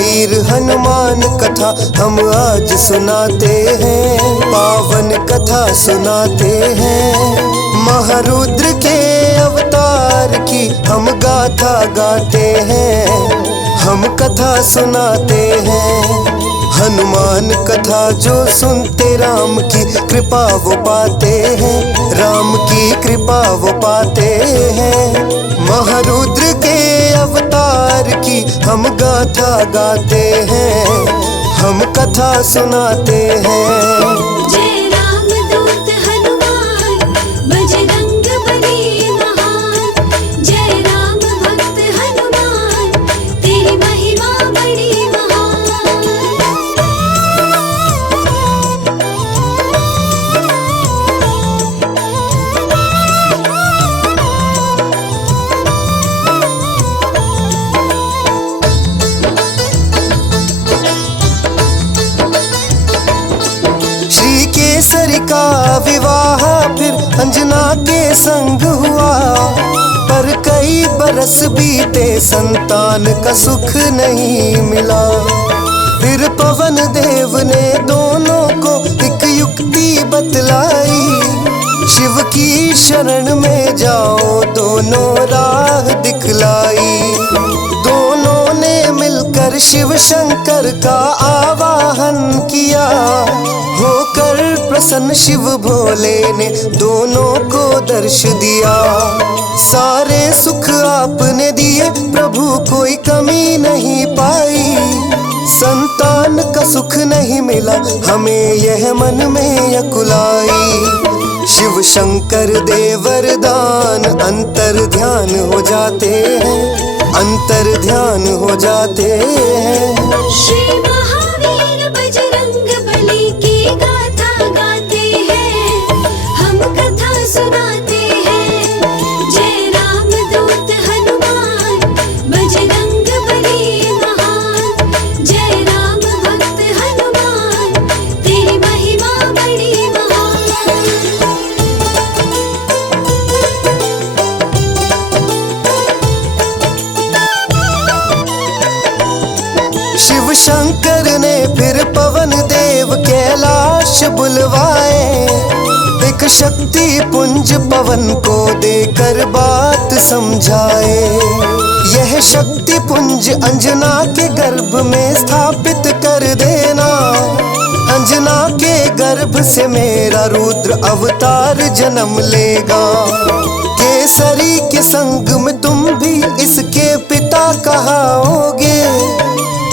महावीर हनुमान कथा हम आज सुनाते हैं, पावन कथा सुनाते हैं। महारुद्र के अवतार की हम गाथा गाते हैं, हम कथा सुनाते हैं। हनुमान कथा जो सुनते राम की कृपा वो पाते हैं, राम की कृपा वो पाते हैं। महारुद्र के अवतार की हम गाथा गाते हैं, हम कथा सुनाते हैं। केसरी का विवाह फिर अंजना के संग हुआ, पर कई बरस बीते संतान का सुख नहीं मिला। फिर पवन देव ने दोनों को एक युक्ति बतलाई, शिव की शरण में जाओ दोनों राह दिखलाई। दोनों ने मिलकर शिव शंकर का आवाहन किया, होकर प्रसन्न शिव भोले ने दोनों को दर्श दिया। सारे सुख आपने दिए प्रभु कोई कमी नहीं पाई, संतान का सुख नहीं मिला हमें यह मन में अकुलाई। शिव शंकर दे वरदान अंतर ध्यान हो जाते हैं, अंतर ध्यान हो जाते हैं। श्री महावीर बजरंग बली की गाथा गाते हैं, हम कथा सुनाते हैं। जय राम दूत हनुमान बजरंग बली महान, जय राम भक्त हनुमान तेरी महिमा बड़ी महान। शिव शंकर ने फिर पवन देव कैलाश बुलवाए, एक शक्ति पुंज पवन को देकर बात समझाए। यह शक्ति पुंज अंजना के गर्भ में स्थापित कर देना, अंजना के गर्भ से मेरा रुद्र अवतार जन्म लेगा। केसरी के संग में तुम भी इसके पिता कहाओगे,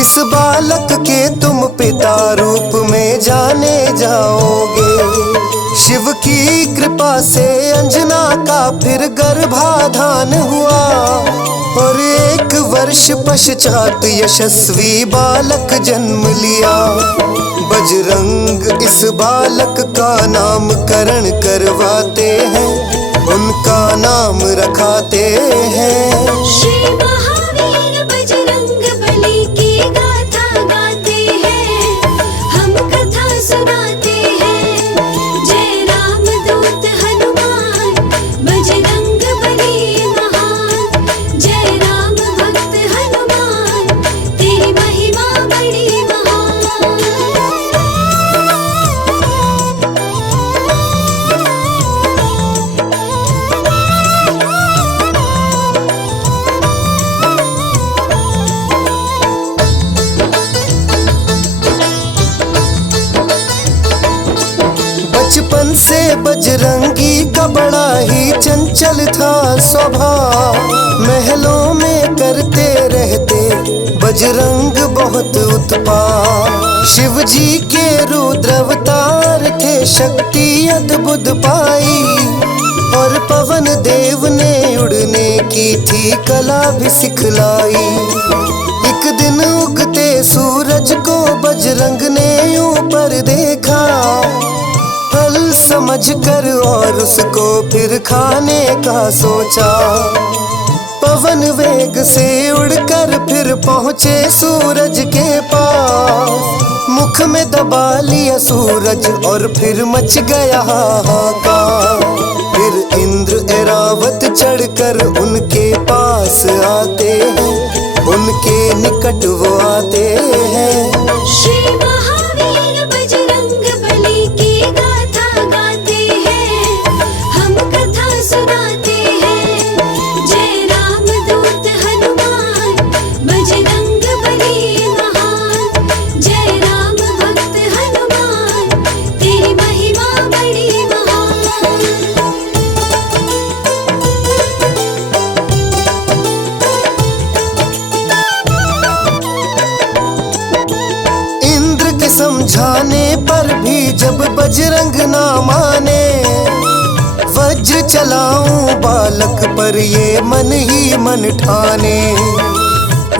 इस बालक के तुम पिता रूप में जाने जाओगे। शिव की कृपा से अंजना का फिर गर्भाधान हुआ, और 1 वर्ष पश्चात यशस्वी बालक जन्म लिया। बजरंग इस बालक का नामकरण करवाते हैं, उनका नाम रखाते हैं। श्री महावीर बजरंग बली की गाथा गाते हैं, हम कथा सुनाते हैं। जय राम दूत हनुमान बजरंग बली महान, जय राम भक्त हनुमान तेरी महिमा बड़ी महान। बचपन से बजरंगी का बड़ा ही चंचल था स्वभाव, महलों में करते रहते बजरंग बहुत उत्पात। शिव जी के रुद्र अवतार थे शक्ति अद्भुत पाई, और पवन देव ने उड़ने की थी कला भी सिखलाई। एक दिन उगते सूरज को बजरंग ने ऊपर देखा, फल समझकर और उसको फिर खाने का सोचा। पवन वेग से उड़कर फिर पहुँचे सूरज के पास, मुख में दबा लिया सूरज और फिर मच गया हाहाकार। फिर इंद्र ऐरावत चढ़कर उनके पास आते हैं, उनके निकट वो आते हैं। श्री महावीर बजरंग बली की गाथा गाते हैं, हम कथा सुनाते हैं। जय राम दूत हनुमान, बजरंग बली महान। जय राम भक्त हनुमान, तेरी महिमा बड़ी महान। इंद्र के समझाने पर भी जब बजरंग ना माने, वज्र चलाऊं बालक पर ये मन ही मन ठाने।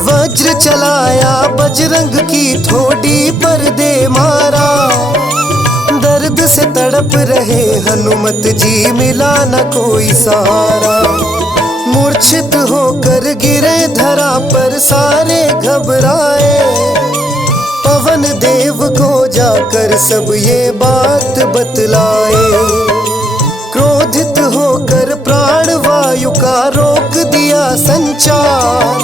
वज्र चलाया बजरंग की ठोडी पर दे मारा, दर्द से तड़प रहे हनुमत जी मिला न कोई सहारा। मूर्छित होकर गिरे धरा पर सारे घबराए, पवन देव को जाकर सब ये बात बतलाए। क्रोधित होकर प्राण वायु का रोक दिया संचार,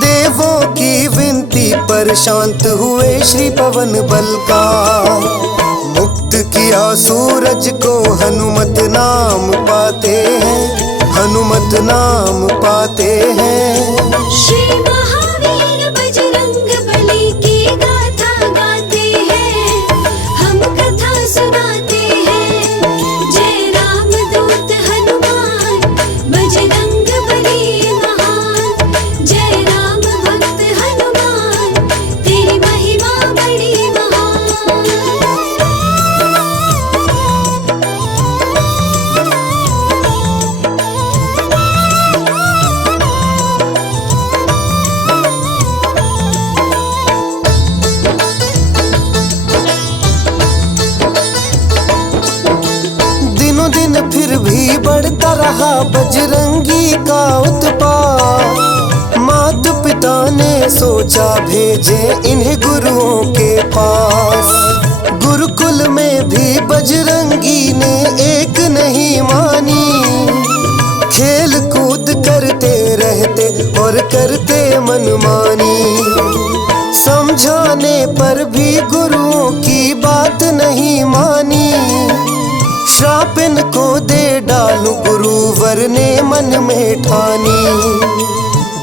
देवों की विनती पर शांत हुए श्री पवन बलकार। मुक्त किया सूरज को हनुमत नाम पाते हैं, हनुमत नाम पाते हैं। श्री महावीर बजरंग बली की गाथा गाते हैं, हम कथा सुनाते हैं। जय राम दूत हनुमान, बजरंग बली महान। जय राम भक्त हनुमान, तेरी महिमा बड़ी महान। दिनों दिन फिर भी बढ़ता रहा बजरंगी का उत्पात। माता पिता ने सोचा भेजे इन्हें गुरुओं के पास। गुरुकुल में भी बजरंगी ने एक नहीं मानी, खेल कूद करते रहते और करते मनमानी। समझाने पर भी गुरुओं की बात नहीं मानी, श्राप इनको दे डालूं गुरुवर ने मन में ठानी।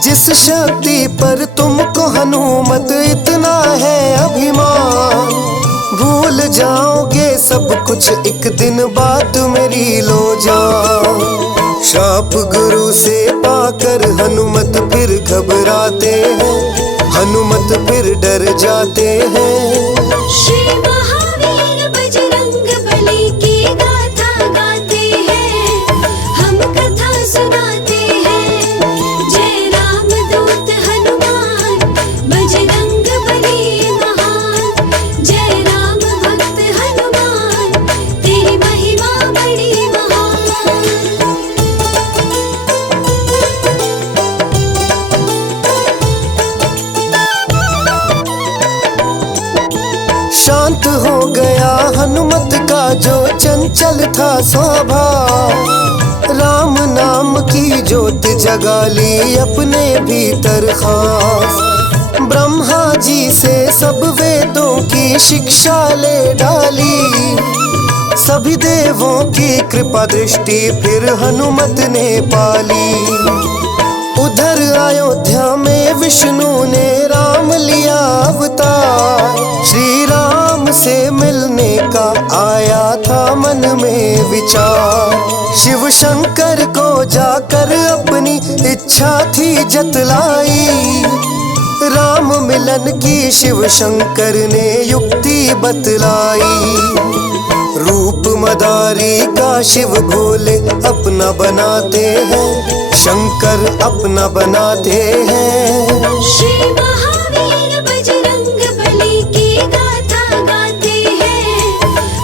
जिस शक्ति पर तुमको हनुमत इतना है अभिमान, भूल जाओगे सब कुछ एक दिन बात मेरी लो जान। श्राप गुरु से पाकर हनुमत फिर घबराते हैं, हनुमत फिर डर जाते हैं। श्री महावीर बजरंग बली की गाथा गाते हैं, हम कथा सुनाते हैं। जय राम दूत हनुमान, बजरंग बली महान। जय राम भक्त हनुमान, तेरी महिमा बड़ी महान। शांत हो गया हनुमत का जो चंचल था स्वभाव। राम नाम की ज्योत जगा ली अपने भीतर खास। ब्रह्मा जी से सब वेदों की शिक्षा ले डाली, सभी देवों की कृपा दृष्टि फिर हनुमत ने पाली। उधर अयोध्या में विष्णु ने राम लिया अवतार, श्री राम से मिलने का आया था मन में विचार। शिव शंकर को जाकर अपनी इच्छा थी जतलाई, राम मिलन की शिव शंकर ने युक्ति बतलाई। रूप मदारी का शिव भोले अपना बनाते हैं, शंकर अपना बनाते हैं। श्री महावीर बजरंग बली की गाथा गाते हैं,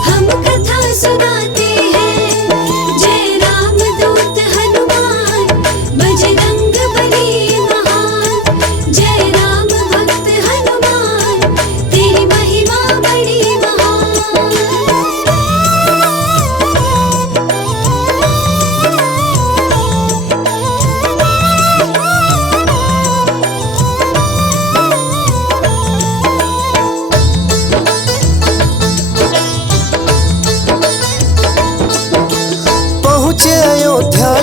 हम कथा सुनाते हैं। जय राम दूत हनुमान, बजरंग बली महान। जय राम भक्त हनुमान, तेरी महिमा बड़ी महान।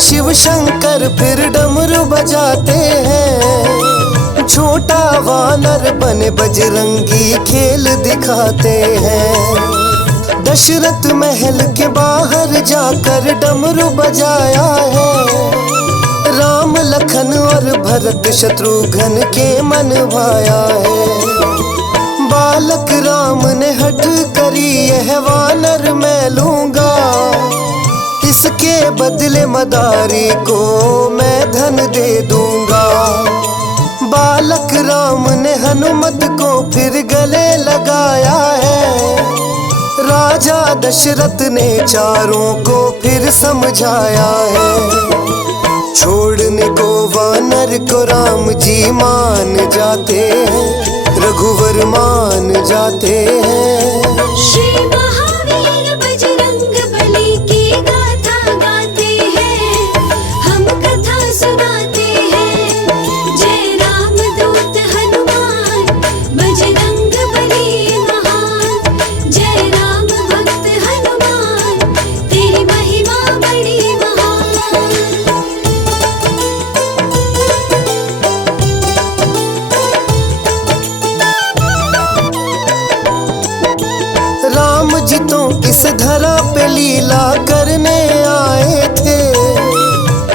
शिव शंकर फिर डमरू बजाते हैं, छोटा वानर बने बजरंगी खेल दिखाते हैं। दशरथ महल के बाहर जाकर डमरू बजाया है, राम लखन और भरत शत्रुघ्न के मन भाया है। बालक राम ने हट करी यह वानर मैं लूंगा, इसके बदले मदारी को मैं धन दे दूंगा। बालक राम ने हनुमत को फिर गले लगाया है, राजा दशरथ ने चारों को फिर समझाया है। छोड़ने को वानर को राम जी मान जाते हैं, रघुवर मान जाते हैं। श्री महावीर बजरंग बली की गाथा गाते हैं, हम कथा सुनाते हैं। जय राम दूत हनुमान, बजरंग बली महान। जय राम भक्त हनुमान, तेरी महिमा बड़ी महान। राम जी तो इस धरा पे लीला करने आए थे,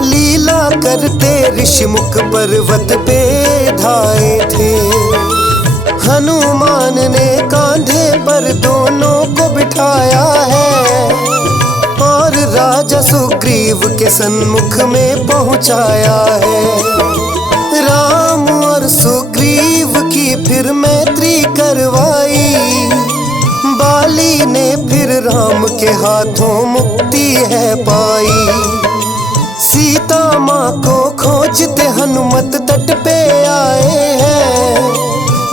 लीला करते ऋषिमुख पर्वत पे धाए थे। हनुमान ने कांधे पर दोनों को बिठाया है, और राजा सुग्रीव के सन्मुख में पहुंचाया है। राम और सुग्रीव की फिर मैत्री करवाई, बाली ने फिर राम के हाथों मुक्ति है पाई। सीता माँ को खोजते हनुमत तट पे आए हैं,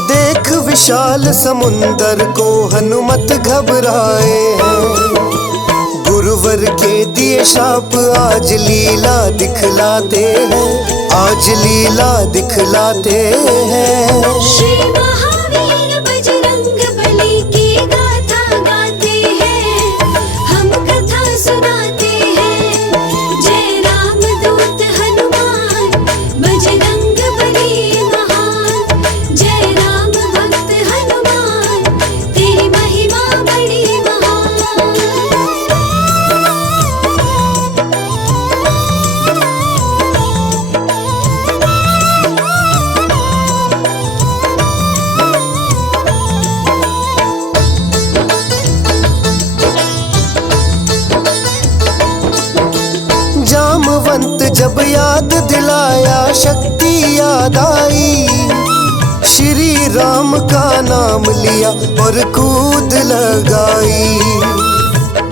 देख विशाल समुंदर को हनुमत घबराए हैं। गुरुवर के दिए शाप आज लीला दिखलाते हैं, आज लीला दिखलाते हैं। श्री महावीर बजरंग बली की गाथा गाते हैं, हम कथा सुनाते हैं। जय राम दूत हनुमान, बजरंग बली महान। जय राम भक्त हनुमान, तेरी महिमा बड़ी महान। जामवंत जब याद दिलाया शक्ति याद आई, श्री राम का नाम लिया और कूद लगाई।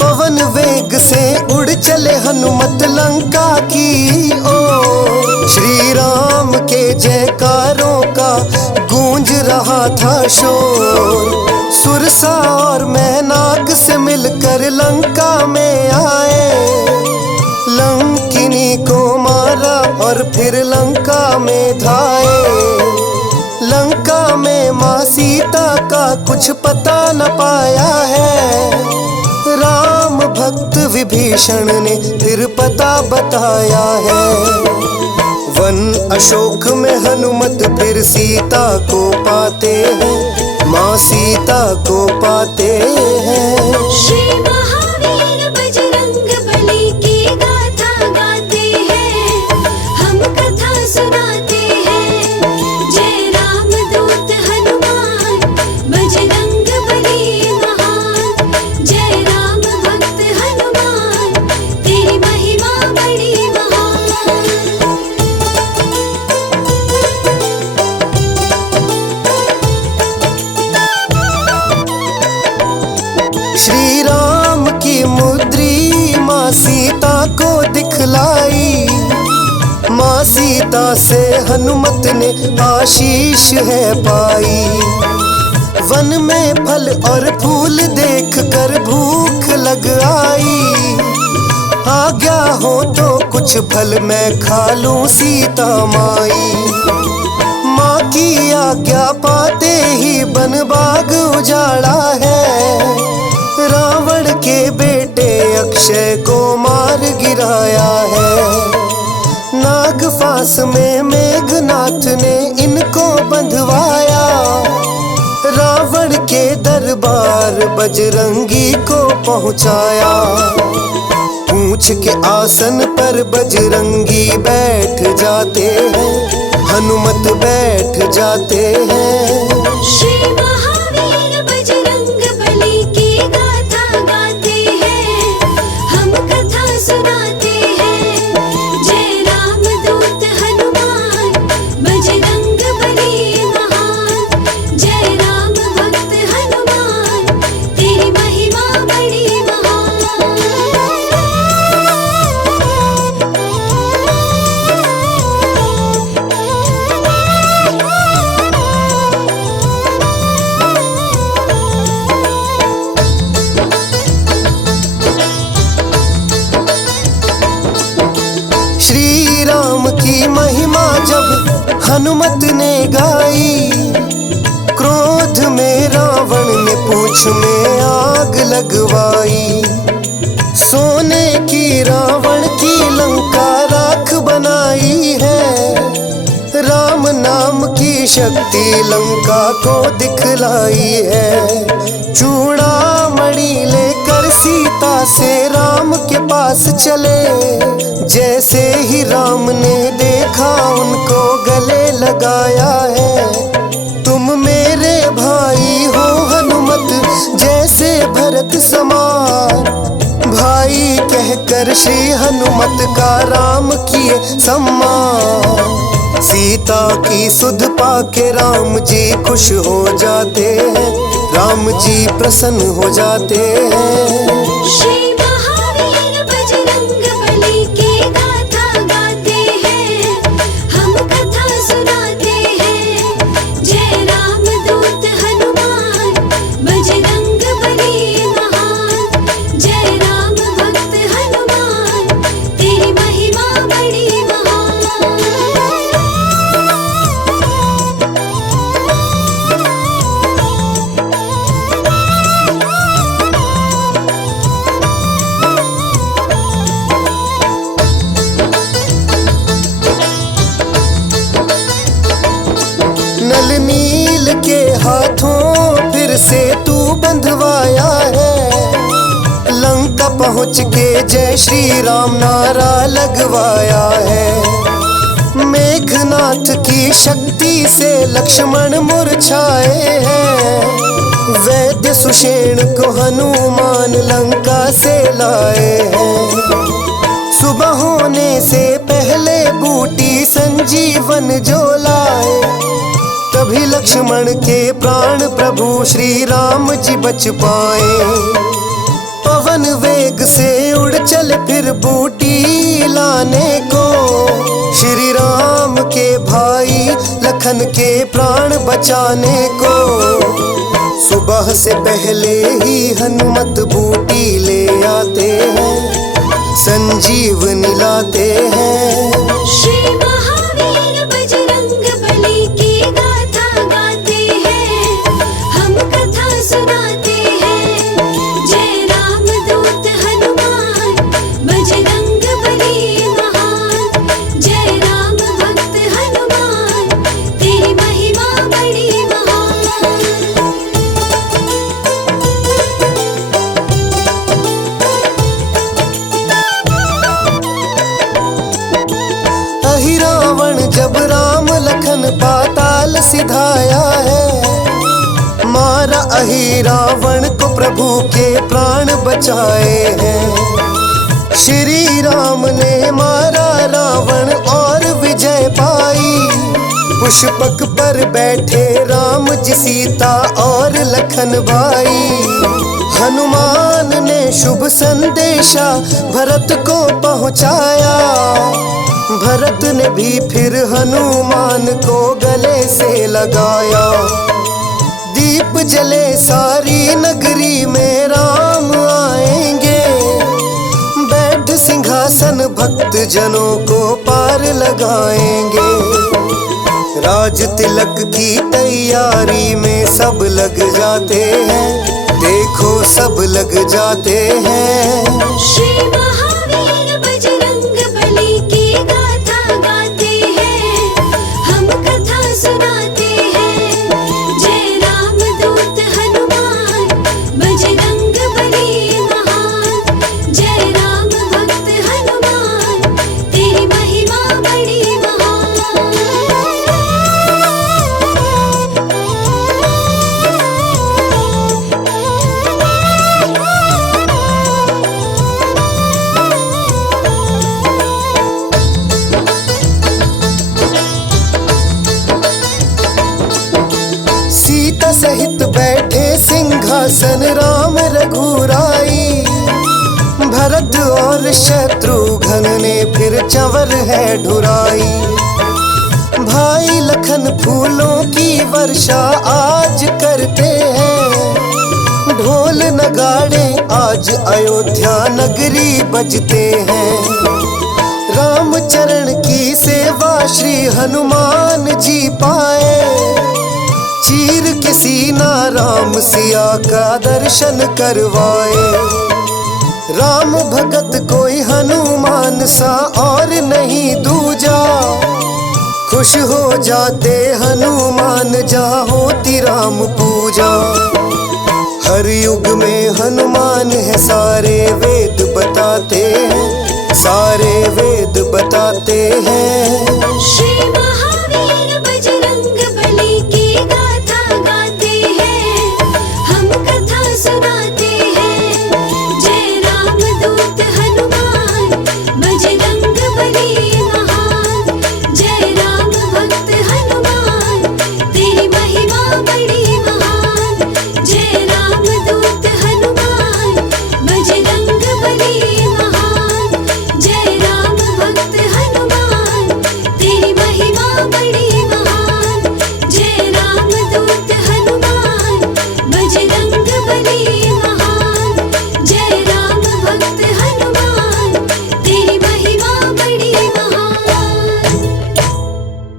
पवन वेग से उड़ चले हनुमत लंका की ओर, श्री राम के जयकारों का गूंज रहा था शोर। सुरसा और मैनाक से मिलकर लंका में आए, लंकिनी को मारा और फिर लंका में धाए। लंका में माँ सीता का कुछ पता न पाया है, राम भक्त विभीषण ने फिर पता बताया है। वन अशोक में हनुमत फिर सीता को पाते हैं, माँ सीता को पाते हैं। श्री महावीर बजरंग बली की गाथा गाते हैं, हम कथा सुनाते हैं। जय राम दूत हनुमान, बजरंग बली महान। जय राम भक्त हनुमान, तेरी महिमा बड़ी महान। श्री राम की मुद्री माँ सीता को दिखलाई, माँ सीता से हनुमत ने आशीष है पाई। वन में फल और फूल देख कर भूख लग आई, आज्ञा हो तो कुछ फल मैं खा लूं सीता माई। माँ की आज्ञा पाते ही वन बाग उजाड़ा है, रावण के बेटे अक्षय को मार गिराया है। पास में मेघनाथ ने इनको बंधवाया। रावण के दरबार बजरंगी को पहुंचाया। पूंछ के आसन पर बजरंगी बैठ जाते हैं, हनुमत बैठ जाते हैं। श्री महावीर बजरंग बली की गाथा गाते हैं, हम कथा सुनाते हैं। जय राम दूत हनुमान, बजरंग बली महान। जय राम भक्त हनुमान, तेरी महिमा बड़ी श्री राम की महिमा जब हनुमत ने गाई, क्रोध में रावण ने पूंछ में आग लगवाई। सोने की रावण की लंका राख बनाई है, राम नाम की शक्ति लंका को दिखलाई है। चूड़ामणि लेकर सीता से राम के पास चले। जैसे ही राम ने देखा उनको गले लगाया है। तुम मेरे भाई हो हनुमत, जैसे भरत समान। भाई कहकर श्री हनुमत का राम किए सम्मान। सीता की सुध पाके राम जी खुश हो जाते हैं, राम जी प्रसन्न हो जाते हैं। श्री महावीर बजरंग बली की गाथा गाते हैं, हम कथा सुनाते हैं। जय राम दूत हनुमान, बजरंग बली महान। जय राम भक्त हनुमान, तेरी महिमा बड़ी नल नील के हाथों फिर से तू बंधवाया है। लंका पहुँच के जय श्री राम नारा लगवाया है। मेघनाथ की शक्ति से लक्ष्मण मूर्छाए हैं। वैद्य सुषेण को हनुमान लंका से लाए हैं। सुबह होने से पहले बूटी संजीवन जो लाए, तभी लक्ष्मण के प्राण प्रभु श्री राम जी बच पाए। पवन वेग से उड़ चले फिर बूटी लाने को, श्री राम के भाई लखन के प्राण बचाने को। सुबह से पहले ही हनुमत बूटी ले आते हैं, संजीवनी लाते हैं। श्री महावीर बजरंग बली की गाथा गाते हैं, हम कथा सुनाते हैं। जय राम दूत हनुमान, बजरंग बली महान। जय राम भक्त हनुमान, तेरी महिमा बड़ी अहि रावण जब राम लखन पाताल सिधाया है। मारा अहि रावण को प्रभु के प्राण बचाए हैं। श्री राम ने मारा रावण और विजय पाई। पुष्पक पर बैठे राम जी सीता और लखन भाई। हनुमान ने शुभ संदेशा भरत को पहुंचाया। भरत ने भी फिर हनुमान को गले से लगाया। दीप जले सारी नगरी में राम आएंगे। बैठ सिंहासन भक्त जनों को पार लगाएंगे। राज तिलक की तैयारी में सब लग जाते हैं। देखो सब लग जाते हैं। श्री महावीर बजरंग बली की गाथा गाते हैं। बजरंग बली महान, जय राम भक्त हनुमान, तेरी महिमा बड़ी सीता सहित बैठे सिंहासन राम रघुराई, भरत और शत्रुघ्न ने फिर चंवर है ढुराई। भाई लखन फूलों की वर्षा आज करते हैं, ढोल नगाड़े आज अयोध्या नगरी बजते हैं। राम चरण की सेवा श्री हनुमान जी पाए, चीर के सीना राम सिया का दर्शन करवाए। राम भगत कोई हनुमान सा और नहीं दूजा, खुश हो जाते हनुमान जहाँ होती राम पूजा। हर युग में हनुमान है सारे वेद बताते हैं, सारे वेद बताते हैं। श्री